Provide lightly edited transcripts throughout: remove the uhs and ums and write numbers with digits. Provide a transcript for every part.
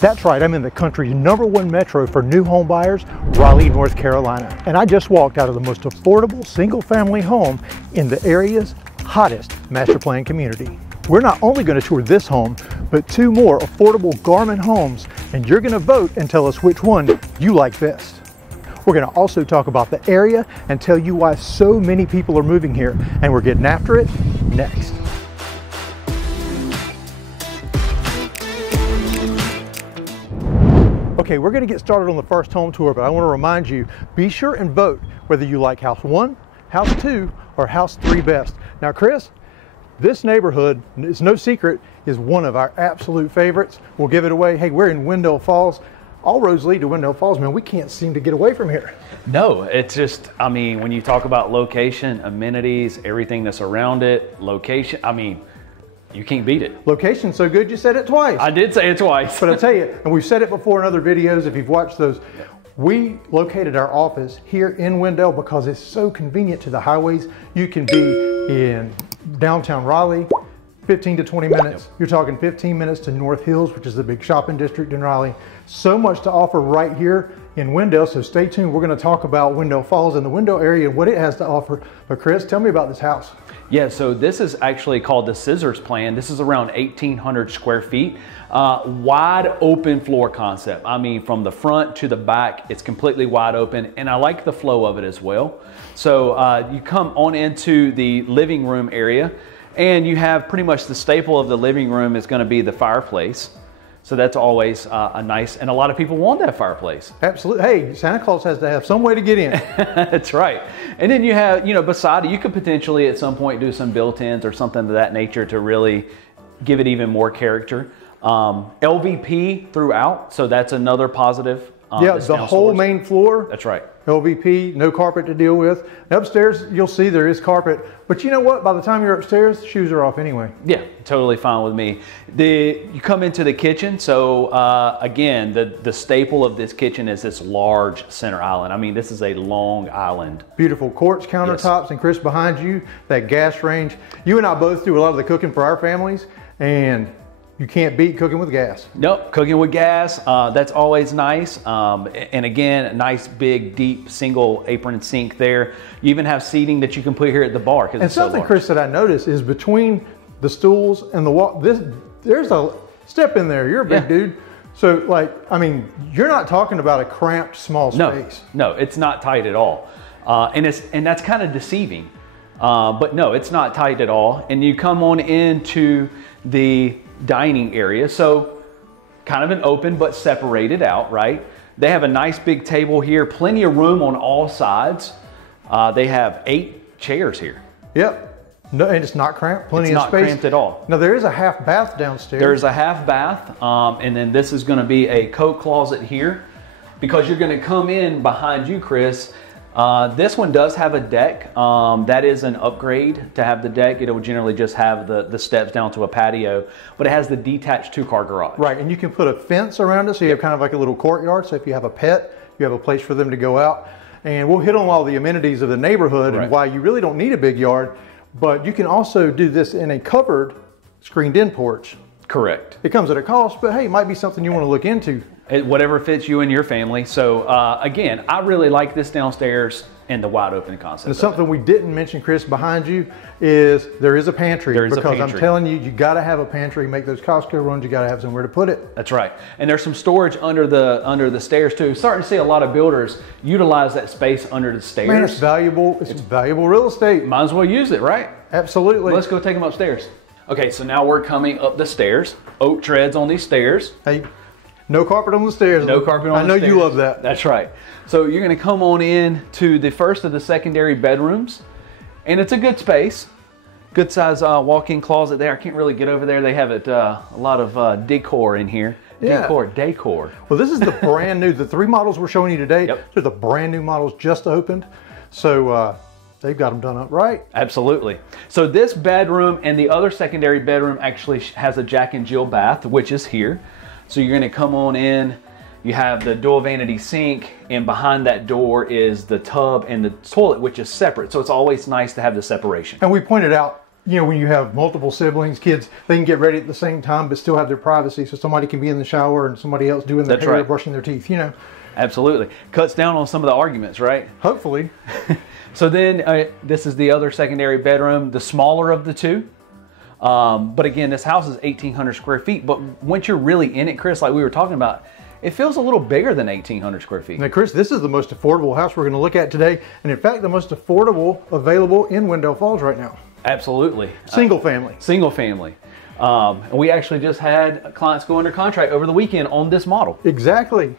That's right, I'm in the country's #1 metro for new home buyers, Raleigh, North Carolina. And I just walked out of the most affordable single-family home in the area's hottest master plan community. We're not only going to tour this home, but 2 more affordable Garmin homes, and you're going to vote and tell us which one you like best. We're going to also talk about the area and tell you why so many people are moving here, and we're getting after it next. Okay, we're going to get started on the first home tour, but I want to remind you, be sure and vote whether you like house 1, house 2, or house 3 best. Now, Chris, this neighborhood, it's no secret, is one of our absolute favorites. We'll give it away. Hey, we're in Wendell Falls. All roads lead to Wendell Falls, man. We can't seem to get away from here. No, it's just, I mean, when you talk about location, amenities, everything that's around it, location, I mean, you can't beat it. Location's so good, you said it twice. I did say it twice. But I'll tell you, and we've said it before in other videos, if you've watched those, we located our office here in Wendell because it's so convenient to the highways. You can be in downtown Raleigh, 15 to 20 minutes. You're talking 15 minutes to North Hills, which is the big shopping district in Raleigh. So much to offer right here in Wendell, so stay tuned. We're going to talk about Wendell Falls and the Wendell area and what it has to offer. But Chris, tell me about this house. Yeah, so this is actually called the Scissors Plan. This is around 1,800 square feet. Wide open floor concept. I mean, from the front to the back, it's completely wide open, and I like the flow of it as well. So you come on into the living room area, and you have pretty much the staple of the living room is going to be the fireplace. So that's always a nice, and a lot of people want that fireplace. Absolutely. Hey, Santa Claus has to have some way to get in. That's right. And then you have, you know, beside it, you could potentially at some point do some built-ins or something of that nature to really give it even more character. LVP throughout, so that's another positive. Yeah, the whole main floor. That's right. LVP, no carpet to deal with. And upstairs, you'll see there is carpet. But you know what? By the time you're upstairs, shoes are off anyway. Yeah, totally fine with me. You come into the kitchen. So again, the staple of this kitchen is this large center island. I mean, this is a long island. Beautiful quartz countertops. Yes. And Chris, behind you, that gas range. You and I both do a lot of the cooking for our families. And you can't beat cooking with gas. Nope, cooking with gas, that's always nice. And again, a nice big deep single apron sink there. You even have seating that you can put here at the bar. And something, Chris, that I noticed is between the stools and the wall, there's a step in there. You're a big dude. So like, I mean, you're not talking about a cramped small space. No, it's not tight at all. And that's kind of deceiving. But no, it's not tight at all. And you come on into the dining area, so kind of an open but separated out, right? They have a nice big table here, plenty of room on all sides. They have 8 chairs here. Yep. No, and it's not cramped, plenty of space. It's not cramped at all. Now there is a half bath downstairs. There's a half bath, and then this is going to be a coat closet here, because you're going to come in behind you, Chris. This one does have a deck. That is an upgrade to have the deck. It will generally just have the steps down to a patio, but it has the detached 2-car garage. Right, and you can put a fence around it, so you have kind of like a little courtyard. So if you have a pet, you have a place for them to go out. And we'll hit on all the amenities of the neighborhood and why you really don't need a big yard, but you can also do this in a covered, screened-in porch. Correct. It comes at a cost, but hey, it might be something you want to look into. Whatever fits you and your family. So again, I really like this downstairs and the wide open concept. And something we didn't mention, Chris, behind you is there is a pantry. There is because a pantry. I'm telling you, you got to have a pantry. Make those Costco runs, you got to have somewhere to put it. That's right. And there's some storage under the stairs too. Starting to see a lot of builders utilize that space under the stairs. Man, it's valuable. It's valuable real estate. Might as well use it, right? Absolutely. Let's go take them upstairs. Okay, so now we're coming up the stairs. Oak treads on these stairs. Hey. No carpet on the stairs. No carpet on the stairs. I know you love that. That's right. So you're going to come on in to the first of the secondary bedrooms, and it's a good space. Good size walk-in closet there. I can't really get over there. They have it a lot of decor in here. Yeah. Decor. Well, this is the brand new. The 3 models we're showing you today. Yep. They're the brand new models just opened. So they've got them done up right. Absolutely. So this bedroom and the other secondary bedroom actually has a Jack and Jill bath, which is here. So you're going to come on in, you have the dual vanity sink, and behind that door is the tub and the toilet, which is separate. So it's always nice to have the separation. And we pointed out you know, when you have multiple siblings, kids, they can get ready at the same time, but still have their privacy. So somebody can be in the shower and somebody else doing their hair, brushing their teeth, you know. Absolutely. Cuts down on some of the arguments, right? Hopefully. So then this is the other secondary bedroom, the smaller of the two. But again, this house is 1,800 square feet. But once you're really in it, Chris, like we were talking about, it feels a little bigger than 1,800 square feet. Now, Chris, this is the most affordable house we're going to look at today. And in fact, the most affordable available in Wendell Falls right now. Absolutely. Single family. Single family. And we actually just had clients go under contract over the weekend on this model. Exactly.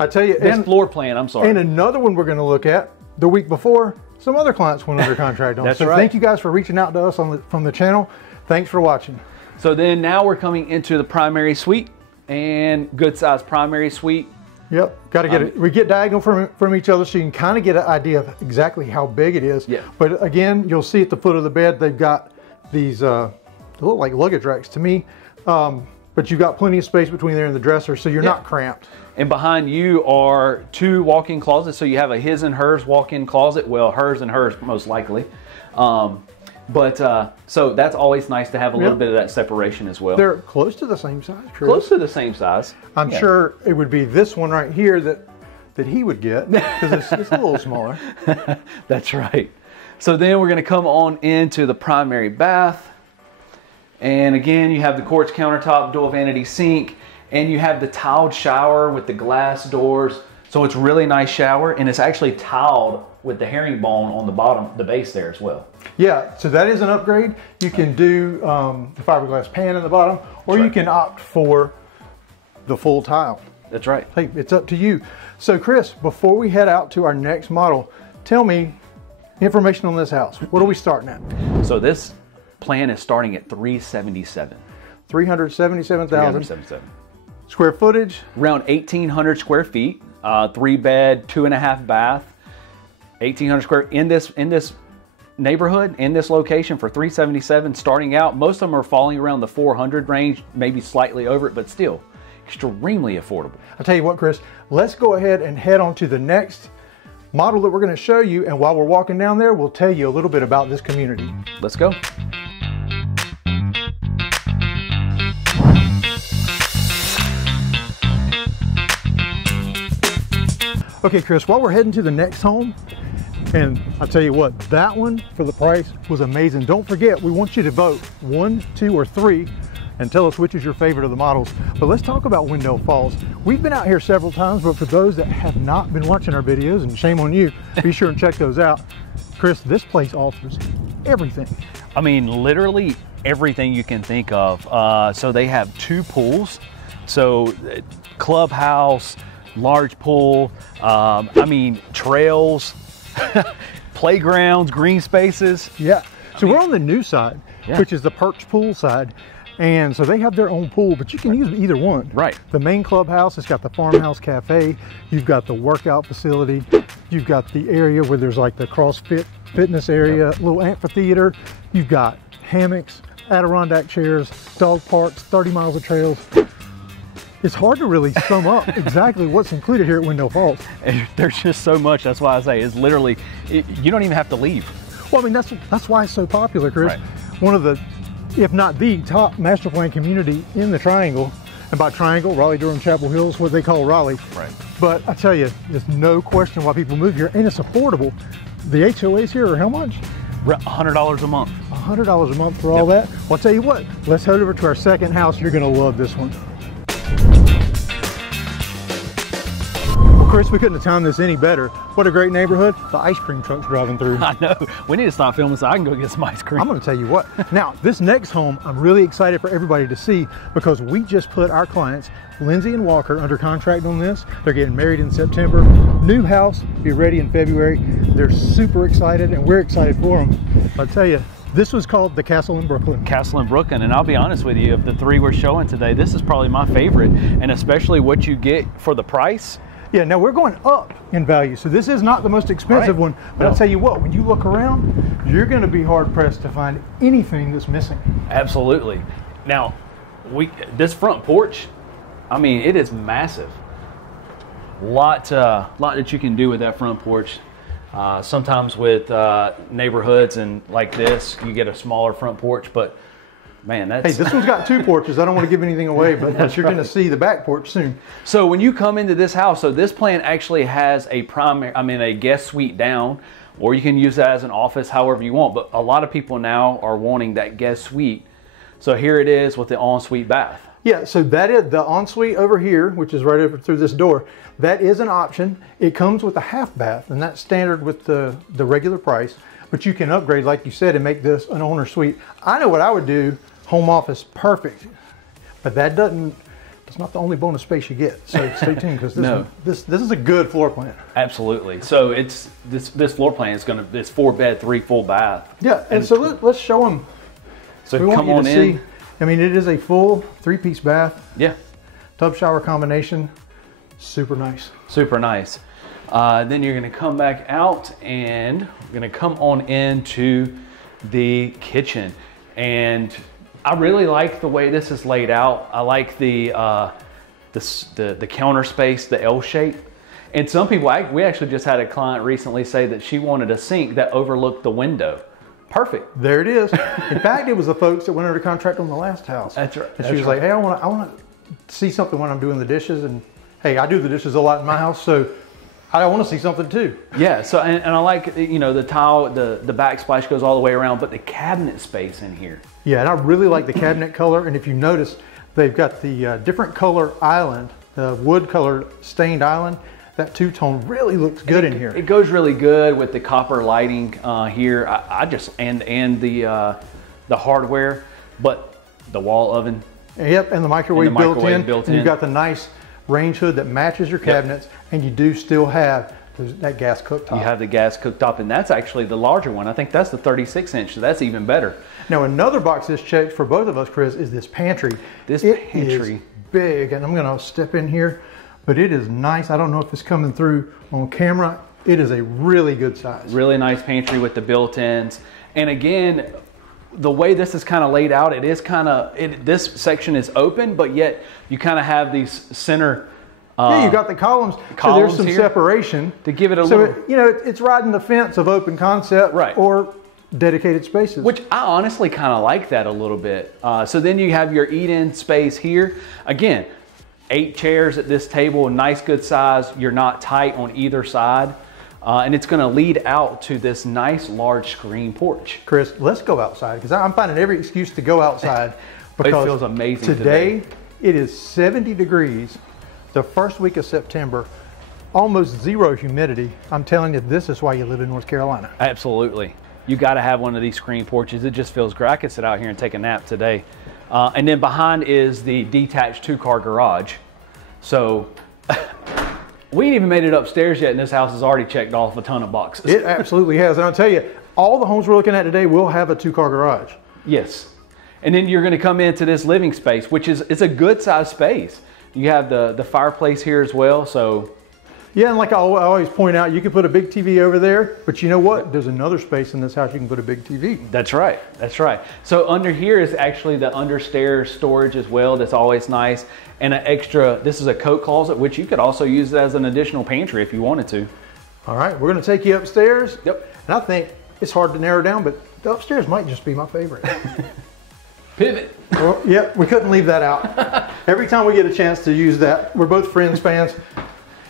I tell you, this floor plan, I'm sorry. And another one we're going to look at the week before, some other clients went under contract on. That's so right. Thank you guys for reaching out to us from the channel. Thanks for watching. So then now we're coming into the primary suite, and good size primary suite. Yep, got to get it. We get diagonal from each other so you can kind of get an idea of exactly how big it is. Yeah. But again, you'll see at the foot of the bed, they've got these, they look like luggage racks to me. But you've got plenty of space between there and the dresser, so you're not cramped. And behind you are 2 walk-in closets, so you have a his and hers walk-in closet. Well, hers and hers most likely. So that's always nice to have a little bit of that separation as well. They're close to the same size, Chris. Close to the same size. I'm sure it would be this one right here that he would get, because it's a little smaller. That's right. So then we're going to come on into the primary bath. And again, you have the quartz countertop, dual vanity sink, and you have the tiled shower with the glass doors. So it's a really nice shower, and it's actually tiled with the herringbone on the bottom, the base there as well. Yeah, so that is an upgrade. You can do the fiberglass pan in the bottom, or you can opt for the full tile. That's right. Hey, it's up to you. So Chris, before we head out to our next model, tell me information on this house. What are we starting at? So this plan is starting at 377. 377,000 square footage. Around 1,800 square feet. 3 bed, 2.5 bath. 1,800 square in this neighborhood, in this location for 377 starting out. Most of them are falling around the 400 range, maybe slightly over it, but still extremely affordable. I'll tell you what, Chris, let's go ahead and head on to the next model that we're going to show you. And while we're walking down there, we'll tell you a little bit about this community. Let's go. Okay, Chris, while we're heading to the next home, and I'll tell you what, that one for the price was amazing. Don't forget, we want you to vote 1, 2, or 3 and tell us which is your favorite of the models. But let's talk about Wendell Falls. We've been out here several times, but for those that have not been watching our videos, and shame on you, be sure and check those out. Chris, this place offers everything. I mean, literally everything you can think of. So they have 2 pools. So clubhouse, large pool, I mean, trails, playgrounds, green spaces. Yeah. So we're on the new side, which is the perch pool side. And so they have their own pool, but you can use either one. Right. The main clubhouse, it's got the farmhouse cafe. You've got the workout facility. You've got the area where there's like the CrossFit fitness area, little amphitheater. You've got hammocks, Adirondack chairs, dog parks, 30 miles of trails. It's hard to really sum up exactly what's included here at Wendell Falls. There's just so much. That's why I say it's literally, you don't even have to leave. Well, I mean, that's why it's so popular, Chris. Right. One of the, if not the top master plan community in the Triangle. And by Triangle, Raleigh, Durham, Chapel Hill is what they call Raleigh. Right. But I tell you, there's no question why people move here, and it's affordable. The HOAs here are how much? $100 a month. $100 a month for all that? Well, I'll tell you what, let's head over to our second house. You're gonna love this one. Chris, we couldn't have timed this any better. What a great neighborhood. The ice cream truck's driving through. I know. We need to stop filming so I can go get some ice cream. I'm going to tell you what. Now, this next home, I'm really excited for everybody to see because we just put our clients, Lindsay and Walker, under contract on this. They're getting married in September. New house, be ready in February. They're super excited and we're excited for them. I'll tell you, this was called the Castle in Brooklyn. Castle in Brooklyn, and I'll be honest with you, of the 3 we're showing today, this is probably my favorite, and especially what you get for the price. Yeah, now we're going up in value, so this is not the most expensive one, but I'll tell you what, when you look around, you're going to be hard-pressed to find anything that's missing. Absolutely. Now, this front porch, I mean, it is massive. Lot that you can do with that front porch. Sometimes with neighborhoods and like this, you get a smaller front porch, but man, that's... Hey, this one's got 2 porches. I don't want to give anything away, but you're going to see the back porch soon. So when you come into this house, so this plan actually has a guest suite down, or you can use that as an office, however you want. But a lot of people now are wanting that guest suite. So here it is with the ensuite bath. Yeah, so that is the ensuite over here, which is right over through this door. That is an option. It comes with a half bath, and that's standard with the regular price. But you can upgrade, like you said, and make this an owner suite. I know what I would do. Home office, perfect. But that's not the only bonus space you get. So stay tuned, because this is a good floor plan. Absolutely. So it's this floor plan is this 4-bed, 3 full bath. Yeah, and so let's show them. So come on in. I mean, it is a full 3-piece bath. Yeah. Tub shower combination. Super nice. Super nice. Then you're going to come back out, and we're going to come on into the kitchen. And I really like the way this is laid out. I like the counter space, the L shape. And some people, we actually just had a client recently say that she wanted a sink that overlooked the window. Perfect. There it is. In fact, it was the folks that went under contract on the last house. That's right. And she was like, hey, I want to see something when I'm doing the dishes. And hey, I do the dishes a lot in my house, so I want to see something too. Yeah, so and I like, the tile, the backsplash goes all the way around, but the cabinet space in here. Yeah, and I really like the cabinet color. And if you notice, they've got the different color island, the wood colored stained island. That 2-tone really looks good in here. It goes really good with the copper lighting here. And the hardware, but the wall oven. Yep, and the microwave, built in. And you've got the nice range hood that matches your cabinets, and you do still have that gas cooktop. You have the gas cooktop, and that's actually the larger one. I think that's the 36-inch, so that's even better. Now, another box that's checked for both of us, Chris, is this pantry. This pantry is big, and I'm going to step in here, but it is nice. I don't know if it's coming through on camera. It is a really good size. Really nice pantry with the built-ins. And again, the way this is kind of laid out, it is kind of, this section is open, but yet you kind of have these center yeah, you got the columns so there's some separation to give it a little. It's riding the fence of open concept, right, or dedicated spaces. Which I honestly kind of like that a little bit. So then you have your eat-in space here. Again, 8 chairs at this table, nice good size. You're not tight on either side. And it's going to lead out to this nice large screen porch. Chris, let's go outside, because I'm finding every excuse to go outside. Because it feels amazing today. It is 70 degrees. The first week of September, almost 0 humidity. I'm telling you, this is why you live in North Carolina. Absolutely. You got to have one of these screen porches. It just feels great. I could sit out here and take a nap today. And then behind is the detached 2-car garage. So we ain't even made it upstairs yet, and this house has already checked off a ton of boxes. It absolutely has. And I'll tell you, all the homes we're looking at today will have a 2-car garage. Yes. And then you're going to come into this living space, which is, it's a good size space. You have the fireplace here as well, so. Yeah, and like I always point out, you can put a big TV over there, but you know what? There's another space in this house you can put a big TV. That's right, that's right. So under here is actually the understairs storage as well. That's always nice. And an extra, this is a coat closet, which you could also use as an additional pantry if you wanted to. All right, we're gonna take you upstairs. Yep. And I think it's hard to narrow down, but the upstairs might just be my favorite. Pivot. Well, yep, we couldn't leave that out. Every time we get a chance to use that, we're both Friends fans.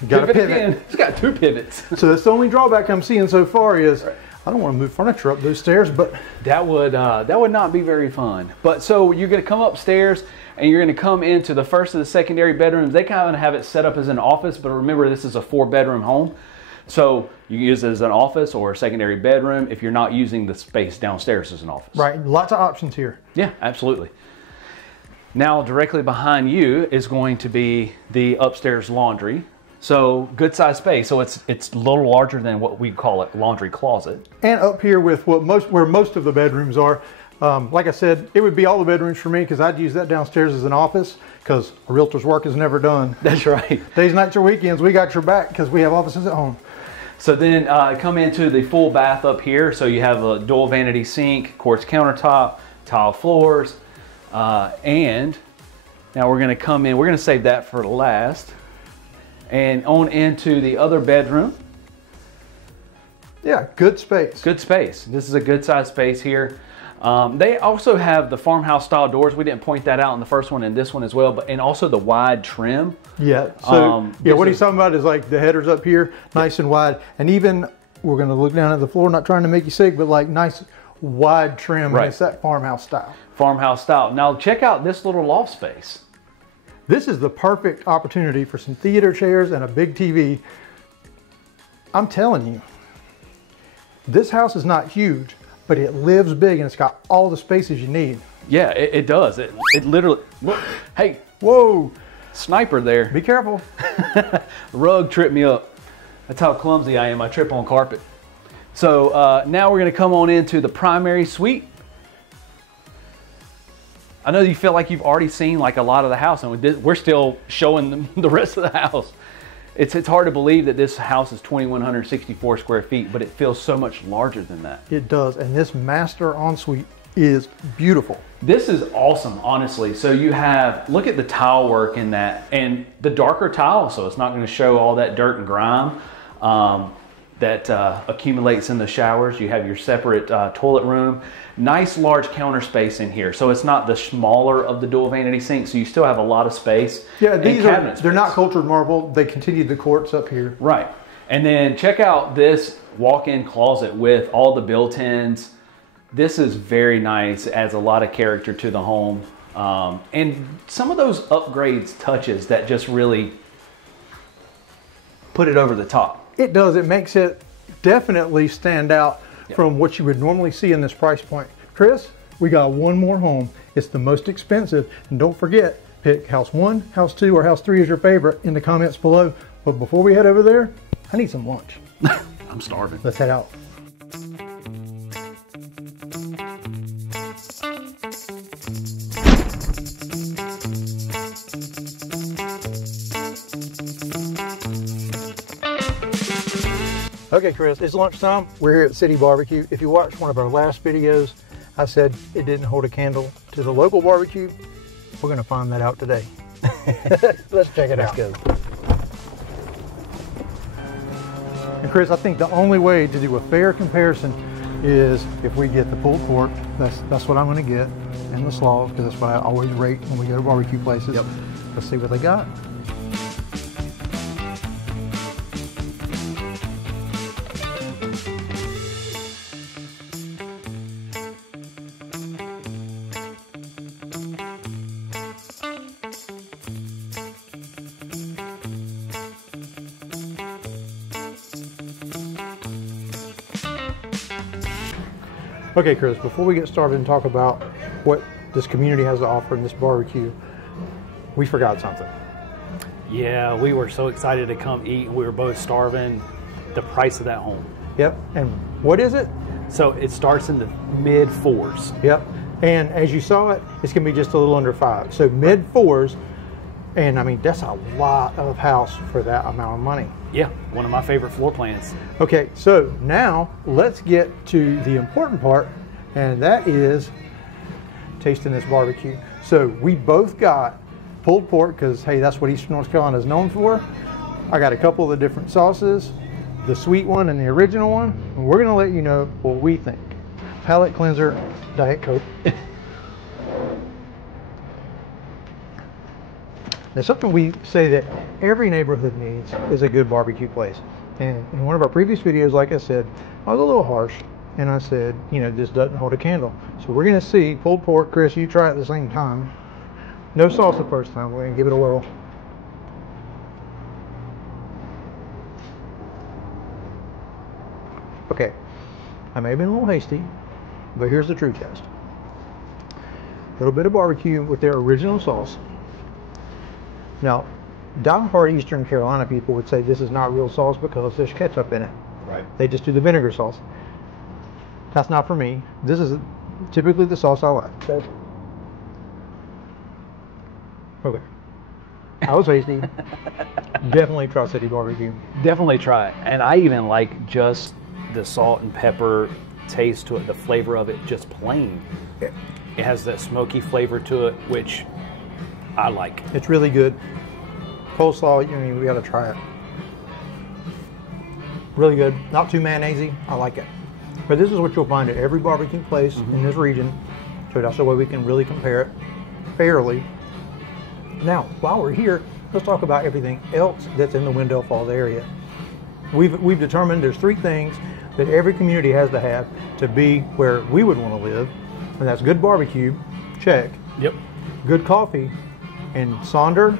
Got to pivot. Again. It's got 2 pivots. So that's the only drawback I'm seeing so far is I don't want to move furniture up those stairs, but that would not be very fun. But so you're going to come upstairs and you're going to come into the first of the secondary bedrooms. They kind of have it set up as an office, but remember this is a 4-bedroom home. So you can use it as an office or a secondary bedroom if you're not using the space downstairs as an office. Right, lots of options here. Yeah, absolutely. Now directly behind you is going to be the upstairs laundry. So good size space. So it's a little larger than what we call a laundry closet. And up here with where most of the bedrooms are, like I said, it would be all the bedrooms for me because I'd use that downstairs as an office because a realtor's work is never done. That's right. Days, nights, or weekends, we got your back because we have offices at home. So then come into the full bath up here. So you have a dual vanity sink, quartz countertop, tile floors, and now we're going to come in. We're going to save that for last. And on into the other bedroom. Yeah, good space. Good space. This is a good size space here. They also have the farmhouse style doors. We didn't point that out in the first one and this one as well, and also the wide trim. Yeah. So yeah, what he's talking about is like the headers up here, nice and wide, and even we're going to look down at the floor. Not trying to make you sick, but like nice wide trim. Right. And it's that farmhouse style. Farmhouse style. Now check out this little loft space. This is the perfect opportunity for some theater chairs and a big TV. I'm telling you, this house is not huge, but it lives big and it's got all the spaces you need. Yeah, it does. It literally, look, hey, whoa, sniper there. Be careful. Rug tripped me up. That's how clumsy I am. I trip on carpet. So now we're gonna come on into the primary suite. I know you feel like you've already seen like a lot of the house, and we're still showing the rest of the house. It's hard to believe that this house is 2,164 square feet, but it feels so much larger than that. It does, and this master ensuite is beautiful. This is awesome, honestly. So you have, look at the tile work in that, and the darker tile, so it's not going to show all that dirt and grime that accumulates in the showers. You have your separate toilet room. Nice large counter space in here. So it's not the smaller of the dual vanity sinks, so you still have a lot of space. Yeah, they're not cultured marble. They continued the quartz up here. Right. And then check out this walk-in closet with all the built-ins. This is very nice, adds a lot of character to the home. And some of those upgrades touches that just really put it over the top. It does. It makes it definitely stand out from what you would normally see in this price point. Chris, we got one more home. It's the most expensive. And don't forget, pick house 1, house 2, or house 3 as your favorite in the comments below. But before we head over there, I need some lunch. I'm starving. Let's head out. Okay, Chris, it's lunchtime. We're here at City Barbecue. If you watched one of our last videos, I said it didn't hold a candle to the local barbecue. We're gonna find that out today. Let's check it out. Let's go. And Chris, I think the only way to do a fair comparison is if we get the pulled pork. That's what I'm gonna get, and the slaw, because that's what I always rate when we go to barbecue places. Yep. Let's see what they got. Okay, Chris, before we get started and talk about what this community has to offer in this barbecue, we forgot something. Yeah, we were so excited to come eat, and we were both starving. The price of that home. Yep, and what is it? So it starts in the mid 4s. Yep, and as you saw it, it's gonna be just a little under 5. So mid 4s, and I mean, that's a lot of house for that amount of money. Yeah, one of my favorite floor plans. Okay, so now let's get to the important part, and that is tasting this barbecue. So we both got pulled pork, because hey, that's what Eastern North Carolina is known for. I got a couple of the different sauces, the sweet one and the original one, and we're gonna let you know what we think. Palate cleanser, Diet Coke. Now, something we say that every neighborhood needs is a good barbecue place. And in one of our previous videos, like I said, I was a little harsh, and I said, you know, this doesn't hold a candle. So we're gonna see pulled pork. Chris, you try it at the same time. No sauce the first time. We're gonna give it a whirl. Okay, I may have been a little hasty, but here's the true test. A little bit of barbecue with their original sauce. Now, die-hard Eastern Carolina people would say this is not real sauce because there's ketchup in it. Right. They just do the vinegar sauce. That's not for me. This is typically the sauce I like. So, okay. I was hasty. Definitely try City Barbecue. Definitely try it. And I even like just the salt and pepper taste to it, the flavor of it just plain. It has that smoky flavor to it, which I like. It's really good. Coleslaw, I mean, we gotta try it. Really good. Not too mayonnaisey. I like it. But this is what you'll find at every barbecue place in this region. So that's the way we can really compare it fairly. Now, while we're here, let's talk about everything else that's in the Wendell Falls area. We've determined there's 3 things that every community has to have to be where we would want to live, and that's good barbecue, check. Yep. Good coffee, and Sonder.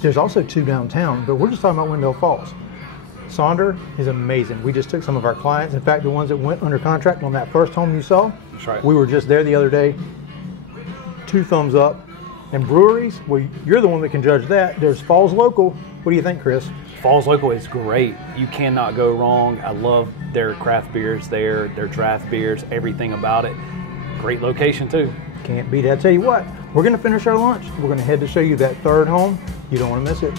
There's also 2 downtown, but we're just talking about Wendell Falls. Sonder is amazing. We just took some of our clients, in fact, the ones that went under contract on that first home you saw. That's right. We were just there the other day. 2 thumbs up. And breweries, well, you're the one that can judge that. There's Falls Local. What do you think, Chris? Falls Local is great. You cannot go wrong. I love their craft beers there, their draft beers, everything about it. Great location too. Can't beat it. I tell you what, we're going to finish our lunch. We're going to head to show you that 3rd home. You don't want to miss it.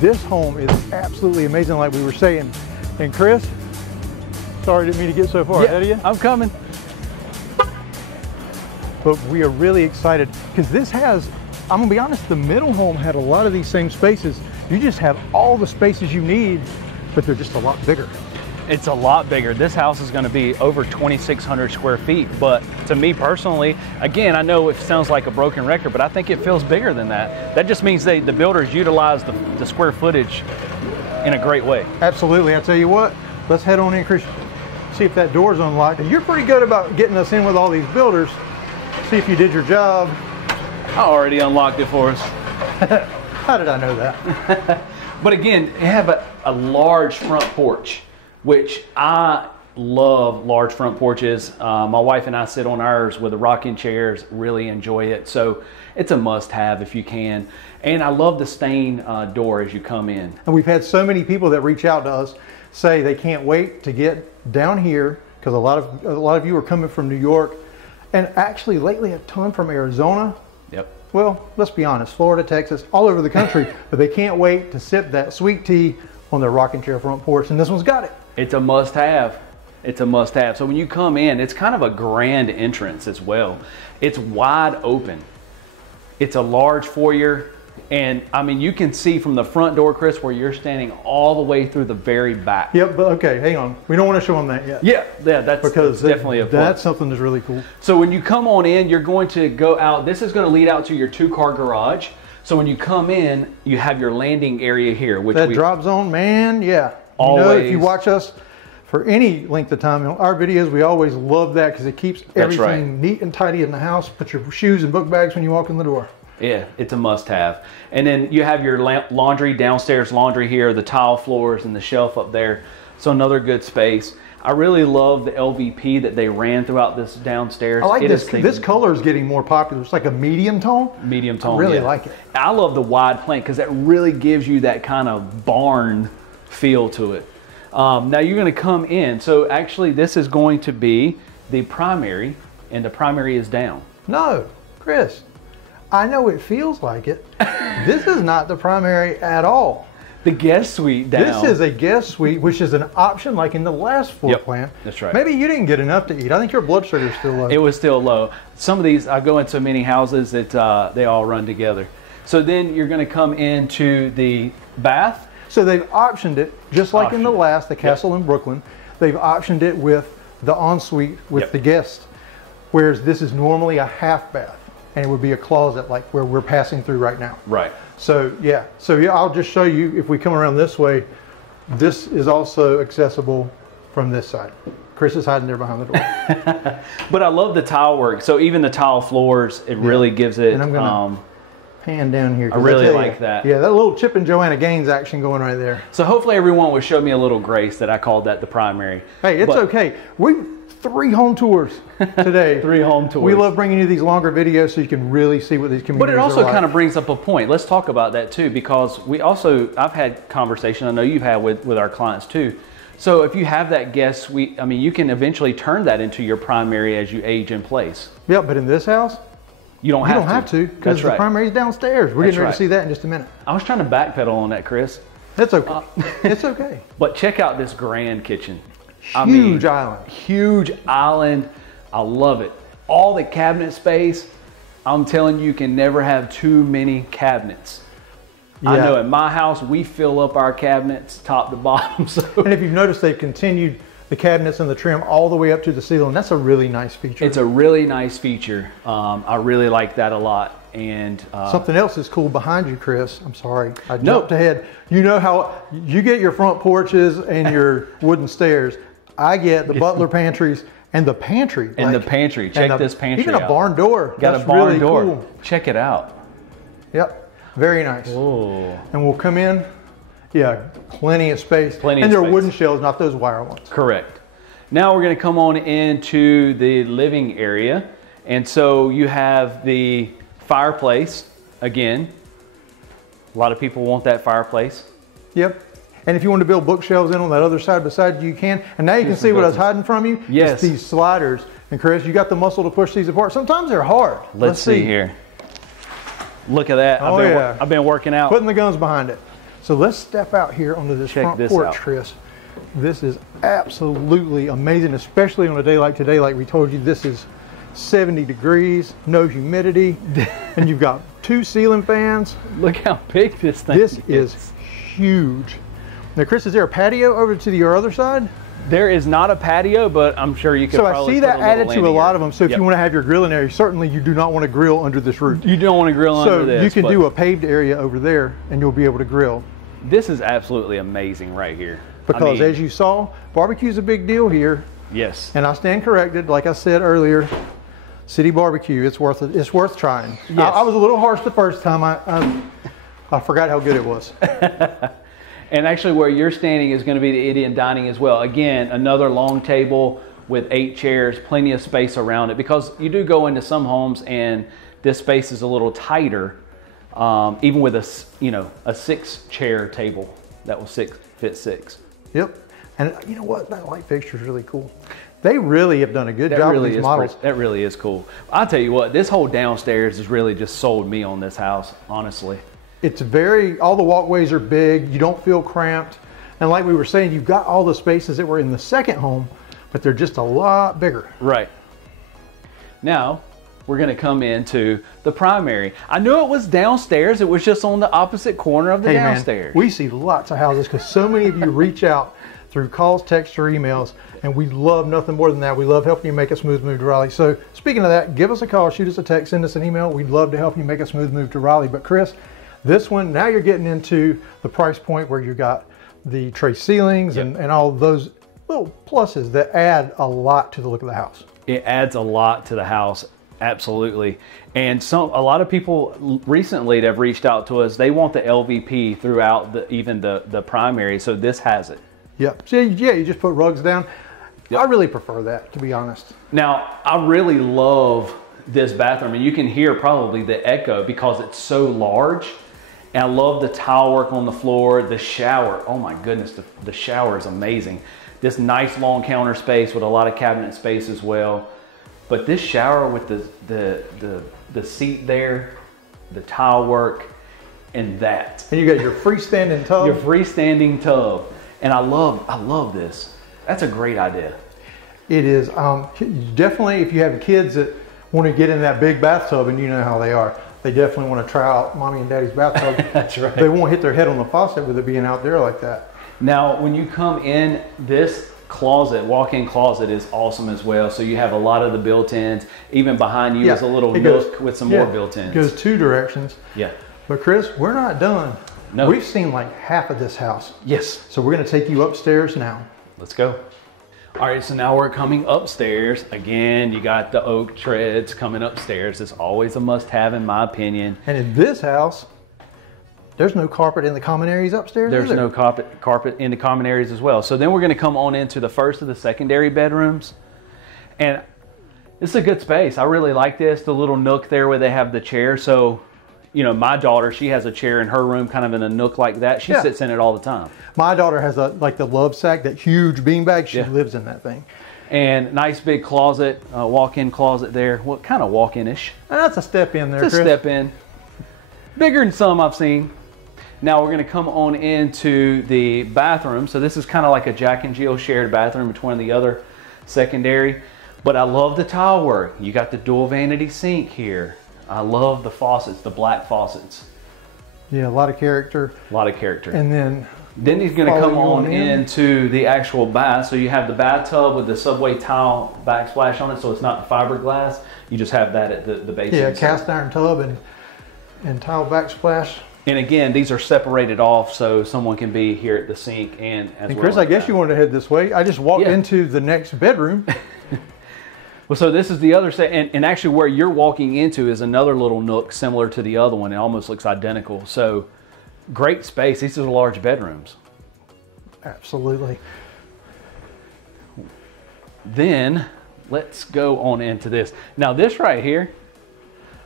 This home is absolutely amazing, like we were saying. And Chris, sorry, didn't mean to get so far ahead of you. I'm coming. But we are really excited because this has, I'm gonna be honest, the middle home had a lot of these same spaces. You just have all the spaces you need, but they're just a lot bigger. It's a lot bigger. This house is going to be over 2,600 square feet. But to me personally, again, I know it sounds like a broken record, but I think it feels bigger than that. That just means the builders utilize the square footage in a great way. Absolutely. I tell you what, let's head on in, Chris, see if that door's unlocked. And you're pretty good about getting us in with all these builders. See if you did your job. I already unlocked it for us. How did I know that? But again, you have a large front porch, which I love large front porches. My wife and I sit on ours with the rocking chairs, really enjoy it. So it's a must-have if you can. And I love the stain door as you come in. And we've had so many people that reach out to us say they can't wait to get down here because a lot of you are coming from New York, and actually lately a ton from Arizona. Yep. Well, let's be honest, Florida, Texas, all over the country, but they can't wait to sip that sweet tea on their rocking chair front porch, and this one's got it. It's a must-have. It's a must-have. So when you come in, it's kind of a grand entrance as well. It's wide open. It's a large foyer, and I mean, you can see from the front door, Chris, where you're standing all the way through the very back. Yep, but okay, hang on. We don't want to show them that yet. Yeah, that's definitely a plus. That's something that's really cool. So when you come on in, you're going to go out. This is going to lead out to your 2-car garage. So when you come in, you have your landing area here, which that drop zone, man, yeah. Always. You know, if you watch us for any length of time, in our videos, we always love that because it keeps everything neat and tidy in the house. Put your shoes and book bags when you walk in the door. Yeah, it's a must-have. And then you have your laundry, downstairs laundry here, the tile floors and the shelf up there. So another good space. I really love the LVP that they ran throughout this downstairs. I like this. This color is getting more popular. It's like a medium tone. Medium tone, I really like it. I love the wide plank because that really gives you that kind of barn feel to it. Now you're going to come in. So actually this is going to be the primary, and the primary is down. No, Chris, I know it feels like it. This is not the primary at all. The guest suite down. This is a guest suite, which is an option like in the last floor plan. That's right. Maybe you didn't get enough to eat. I think your blood sugar is still low. It was still low. Some of these, I go into many houses that they all run together. So then you're going to come into the bath. So they've optioned it, just like in the last, the castle in Brooklyn, they've optioned it with the ensuite with the guest, whereas this is normally a half bath, and it would be a closet like where we're passing through right now. Right. So yeah, I'll just show you, if we come around this way, this is also accessible from this side. Chris is hiding there behind the door. But I love the tile work. So even the tile floors, it really gives it. And I'm gonna pan down here. I really like that. Yeah, that little Chip and Joanna Gaines action going right there. So hopefully everyone will show me a little grace that I called that the primary. Hey, it's okay. We 3 home tours today. 3 home tours. We love bringing you these longer videos so you can really see what these communities are like. But it also kind of brings up a point. Let's talk about that too, because we also, I've had conversation, I know you've had with our clients too. So if you have that guest suite, I mean, you can eventually turn that into your primary as you age in place. Yeah, but in this house, you don't have to because the primary is downstairs. We're getting ready to see that in just a minute. I was trying to backpedal on that, Chris. That's okay. It's okay. But check out this grand kitchen. Huge island. Huge island. I love it. All the cabinet space. I'm telling you, you can never have too many cabinets. Yeah. I know at my house, we fill up our cabinets top to bottom. So. And if you've noticed, they've continued the cabinets and the trim all the way up to the ceiling. That's a really nice feature. It's a really nice feature. I really like that a lot. And something else is cool behind you, Chris. I'm sorry, I jumped ahead. You know how you get your front porches and your wooden stairs. I get the butler pantries and the pantry. And the pantry. Check this pantry out. Even a barn door. Got a barn door. Cool. Check it out. Yep. Very nice. Ooh. And we'll come in. Yeah, plenty of space. And they're wooden shells, not those wire ones. Correct. Now we're going to come on into the living area. And so you have the fireplace again. A lot of people want that fireplace. Yep. And if you want to build bookshelves in on that other side beside you, you can. And now you can see what I was hiding from you. Yes. It's these sliders. And Chris, you got the muscle to push these apart. Sometimes they're hard. Let's see here. Look at that. I've been working out. Putting the guns behind it. So let's step out here onto this front porch, Chris. This is absolutely amazing, especially on a day like today. Like we told you, this is 70 degrees, no humidity, and you've got 2 ceiling fans. Look how big this thing is. This is huge. Now, Chris, is there a patio over to your other side? There is not a patio, but I'm sure you could probably So I see that added to a lot of them. So if you want to have your grilling area, certainly you do not want to grill under this roof. You don't want to grill under this. So you can do a paved area over there and you'll be able to grill. This is absolutely amazing right here. Because as you saw, barbecue's a big deal here. Yes. And I stand corrected, like I said earlier, city barbecue, it's worth it. It's worth trying. Yes. I was a little harsh the first time. I forgot how good it was. And actually where you're standing is going to be the Indian dining as well. Again, another long table with 8 chairs, plenty of space around it, because you do go into some homes and this space is a little tighter, even with a 6-chair table that will fit 6. Yep. And you know what? That light fixture is really cool. They really have done a good job with these models. That really is cool. I'll tell you what, this whole downstairs has really just sold me on this house, honestly. It's all the walkways are big, you don't feel cramped. And like we were saying, you've got all the spaces that were in the second home, but they're just a lot bigger. Right. Now, we're gonna come into the primary. I knew it was downstairs, it was just on the opposite corner of the downstairs. Man, we see lots of houses because so many of you reach out through calls, texts, or emails, and we love nothing more than that. We love helping you make a smooth move to Raleigh. So speaking of that, give us a call, shoot us a text, send us an email. We'd love to help you make a smooth move to Raleigh. But Chris, this one, now you're getting into the price point where you got the tray ceilings and all those little pluses that add a lot to the look of the house. It adds a lot to the house, absolutely. And a lot of people recently that have reached out to us, they want the LVP throughout even the primary, so this has it. Yep. So yeah, you just put rugs down. Yep. I really prefer that, to be honest. Now, I really love this bathroom, and you can hear probably the echo because it's so large. And I love the tile work on the floor, the shower. Oh my goodness, the shower is amazing. This nice long counter space with a lot of cabinet space as well. But this shower with the seat there, the tile work, and that. And you got your freestanding tub. Your freestanding tub. And I love this. That's a great idea. It is. Definitely, if you have kids that want to get in that big bathtub, and you know how they are, they definitely want to try out mommy and daddy's bathtub. That's right. They won't hit their head on the faucet with it being out there like that. Now, when you come in, this closet, walk-in closet, is awesome as well. So you have a lot of the built-ins. Even behind you is a little nook with some more built-ins. It goes 2 directions. Yeah. But Chris, we're not done. No. We've seen like half of this house. Yes. So we're going to take you upstairs now. Let's go. All right, so now we're coming upstairs. Again, you got the oak treads coming upstairs. It's always a must-have in my opinion. And in this house, there's no carpet in the common areas upstairs. There's no carpet in the common areas as well. So then we're going to come on into the first of the secondary bedrooms. And this is a good space. I really like this, the little nook there where they have the chair. So you know, my daughter, she has a chair in her room, kind of in a nook like that. She sits in it all the time. My daughter has like the love sack, that huge beanbag. She lives in that thing. And nice big closet, walk-in closet there. What kind of walk-in-ish? That's a step in there, It's a step in. Bigger than some I've seen. Now we're going to come on into the bathroom. So this is kind of like a Jack and Jill shared bathroom between the other secondary. But I love the tile work. You got the dual vanity sink here. I love the faucets, the black faucets. Yeah, a lot of character. A lot of character. And then he's going to come on into the actual bath. So you have the bathtub with the Subway tile backsplash on it, so it's not the fiberglass. You just have that at the base. Yeah, cast iron tub and tile backsplash. And again, these are separated off so someone can be here at the sink and as well. And Chris, I guess you wanted to head this way. I just walked into the next bedroom. Well, so this is the other set, and actually where you're walking into is another little nook similar to the other one. It almost looks identical. So great space. These are large bedrooms. Absolutely. Then let's go on into this. Now this right here,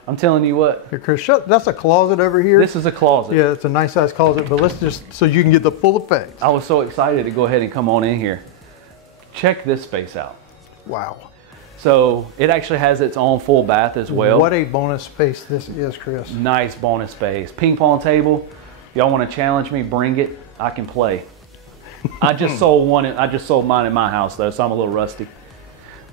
I'm telling you what. Here, Chris, that's a closet over here. This is a closet. Yeah, it's a nice size closet, but let's just, so you can get the full effect. I was so excited to go ahead and come on in here. Check this space out. Wow. So it actually has its own full bath as well. What a bonus space this is, Chris. Nice bonus space. Ping pong table. Y'all want to challenge me? Bring it. I can play. I just sold one. I just sold mine in my house though, so I'm a little rusty.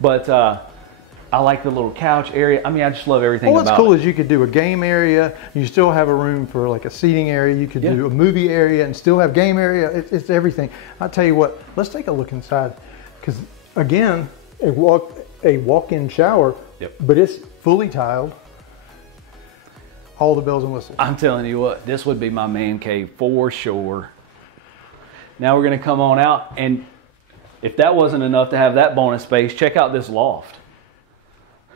But I like the little couch area. I mean, I just love everything about it. What's cool is you could do a game area. You still have a room for like a seating area. You could do a movie area and still have game area. It's everything. I'll tell you what. Let's take a look inside, because again, a walk-in shower, but it's fully tiled. All the bells and whistles. I'm telling you what, this would be my man cave for sure. Now we're going to come on out, and if that wasn't enough to have that bonus space, check out this loft.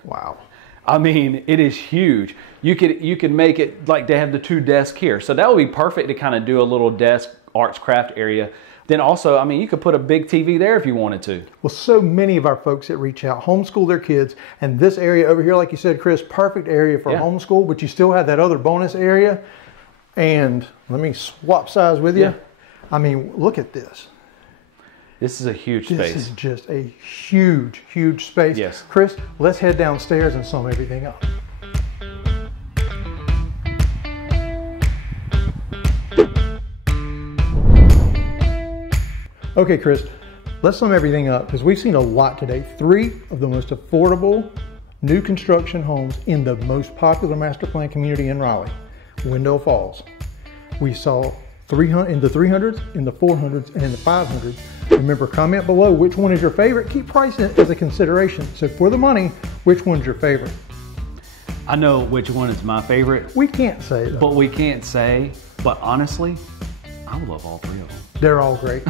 Wow. I mean, it is huge. You could make it like they have the 2 desks here. So that would be perfect to kind of do a little desk arts craft area. Then also, I mean, you could put a big TV there if you wanted to. Well, so many of our folks that reach out homeschool their kids, and this area over here, like you said, Chris, perfect area for homeschool, but you still have that other bonus area. And let me swap size with you. I mean, look at this. This is a huge space. This is just a huge, huge space. Yes. Chris, let's head downstairs and sum everything up. Okay, Chris, let's sum everything up because we've seen a lot today. 3 of the most affordable new construction homes in the most popular master plan community in Raleigh, Wendell Falls. We saw 300 in the 300s, in the 400s, and in the 500s. Remember, comment below which one is your favorite. Keep price as a consideration. So for the money, which one's your favorite? I know which one is my favorite. We can't say though. But we can't say. But honestly, I love all 3 of them. They're all great.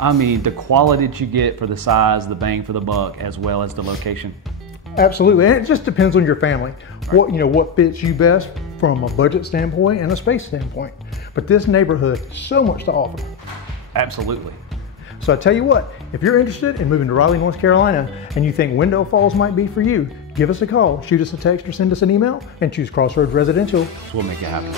I mean, the quality that you get for the size, the bang for the buck, as well as the location. Absolutely, and it just depends on your family. Right. What fits you best from a budget standpoint and a space standpoint. But this neighborhood, so much to offer. Absolutely. So I tell you what, if you're interested in moving to Raleigh, North Carolina, and you think Wendell Falls might be for you, give us a call, shoot us a text, or send us an email, and choose Crossroads Residential. So we'll make it happen.